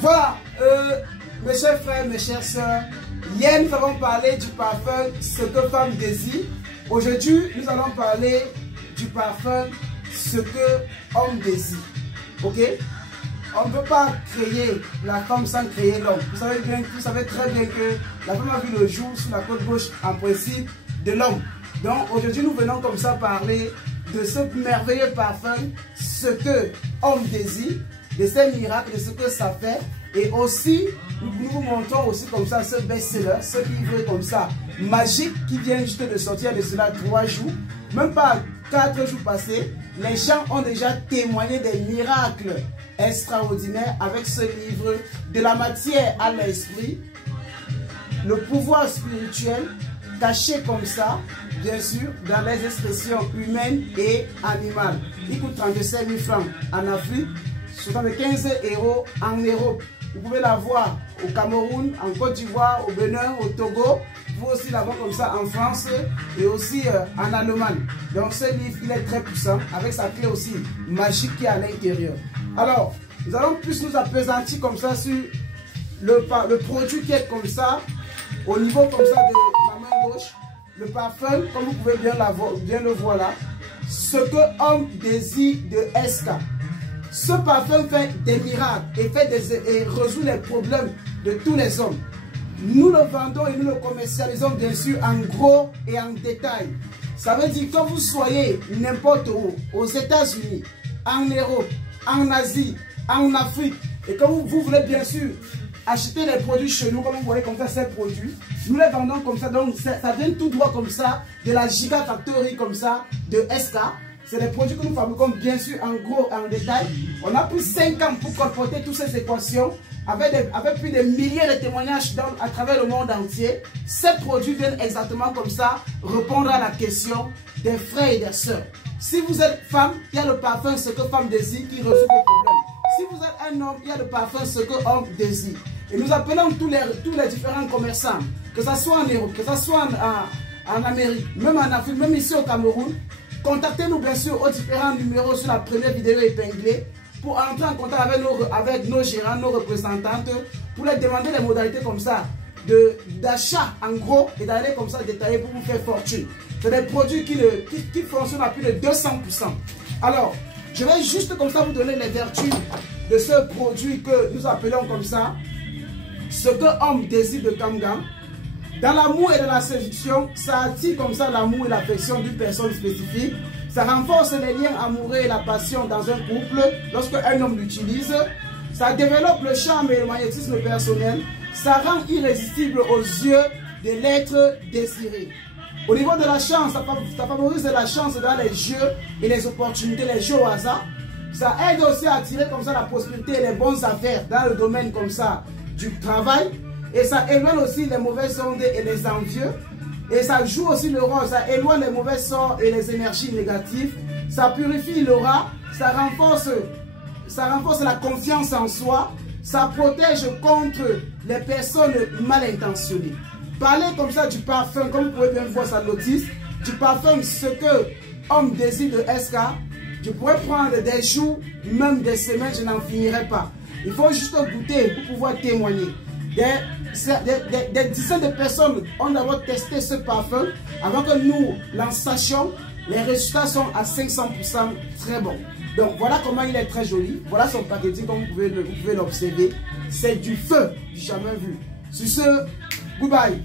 Voilà, mes chers frères, mes chères sœurs, hier nous avons parlé du parfum Ce que femme désire. Aujourd'hui, nous allons parler du parfum Ce que homme désire. Ok? On ne peut pas créer la femme sans créer l'homme. Vous savez très bien que la femme a vu le jour sur la côte gauche en principe de l'homme. Donc aujourd'hui, nous venons comme ça parler de ce merveilleux parfum, ce que homme désire, de ces miracles, de ce que ça fait. Et aussi, nous vous montrons aussi comme ça ce best-seller, ce livre comme ça, magique, qui vient juste de sortir de cela 3 jours. Même pas 4 jours passés, les gens ont déjà témoigné des miracles extraordinaires avec ce livre, de la matière à l'esprit, le pouvoir spirituel caché comme ça, bien sûr, dans les expressions humaines et animales. Il coûte 35 000 francs en Afrique, 75 € en Europe. Vous pouvez l'avoir au Cameroun, en Côte d'Ivoire, au Bénin, au Togo. Vous pouvez aussi l'avoir comme ça en France et aussi en Allemagne. Donc ce livre, il est très puissant, avec sa clé aussi magique qui est à l'intérieur. Alors, nous allons plus nous appesantir comme ça sur le produit qui est comme ça, au niveau comme ça de ma main gauche. Le parfum, comme vous pouvez bien le voir là, Ce que homme désire de SK. Ce parfum fait des miracles et résout les problèmes de tous les hommes. Nous le vendons et nous le commercialisons bien sûr en gros et en détail. Ça veut dire que vous soyez n'importe où, aux États-Unis, en Europe, en Asie, en Afrique, et que vous voulez bien sûr acheter les produits chez nous, comme vous voyez comme ça ces produits, nous les vendons comme ça, donc ça vient tout droit comme ça, de la Gigafactory comme ça, de SK. C'est des produits que nous fabriquons bien sûr en gros, en détail. On a pris 5 ans pour colporter toutes ces équations, avec plus de milliers de témoignages à travers le monde entier. Ces produits viennent exactement comme ça répondre à la question des frères et des sœurs. Si vous êtes femme, il y a le parfum Ce que femme désire qui résout vos problèmes. Si vous êtes un homme, il y a le parfum Ce que homme désire. Et nous appelons tous les différents commerçants, que ce soit en Europe, que ce soit en Amérique, même en Afrique, même ici au Cameroun. Contactez-nous bien sûr aux différents numéros sur la première vidéo épinglée pour entrer en contact avec nos gérants, nos représentantes, pour leur demander les modalités comme ça d'achat en gros et d'aller comme ça détailler pour vous faire fortune. C'est des produits qui fonctionnent à plus de 200%. Alors, je vais juste comme ça vous donner les vertus de ce produit que nous appelons comme ça Ce que homme désire de Kamgam. Dans l'amour et dans la séduction, ça attire comme ça l'amour et l'affection d'une personne spécifique. Ça renforce les liens amoureux et la passion dans un couple lorsque un homme l'utilise. Ça développe le charme et le magnétisme personnel. Ça rend irrésistible aux yeux de l'être désiré. Au niveau de la chance, ça favorise la chance dans les jeux et les opportunités, les jeux au hasard. Ça aide aussi à attirer comme ça la prospérité et les bonnes affaires dans le domaine comme ça du travail. Et ça éloigne aussi les mauvaises ondes et les envieux. Et ça joue aussi le rôle, ça éloigne les mauvais sorts et les énergies négatives. Ça purifie l'aura, ça renforce la confiance en soi. Ça protège contre les personnes mal intentionnées. Parler comme ça du parfum, comme vous pouvez bien voir sa notice, du parfum Ce que homme désire de SK, je pourrais prendre des jours, même des semaines, je n'en finirai pas. Il faut juste goûter pour pouvoir témoigner. Des dizaines de personnes ont d'abord testé ce parfum avant que nous l'en sachions. Les résultats sont à 500% très bons. Donc voilà comment il est très joli. Voilà son packaging comme vous pouvez l'observer. C'est du feu, jamais vu. Sur ce, goodbye.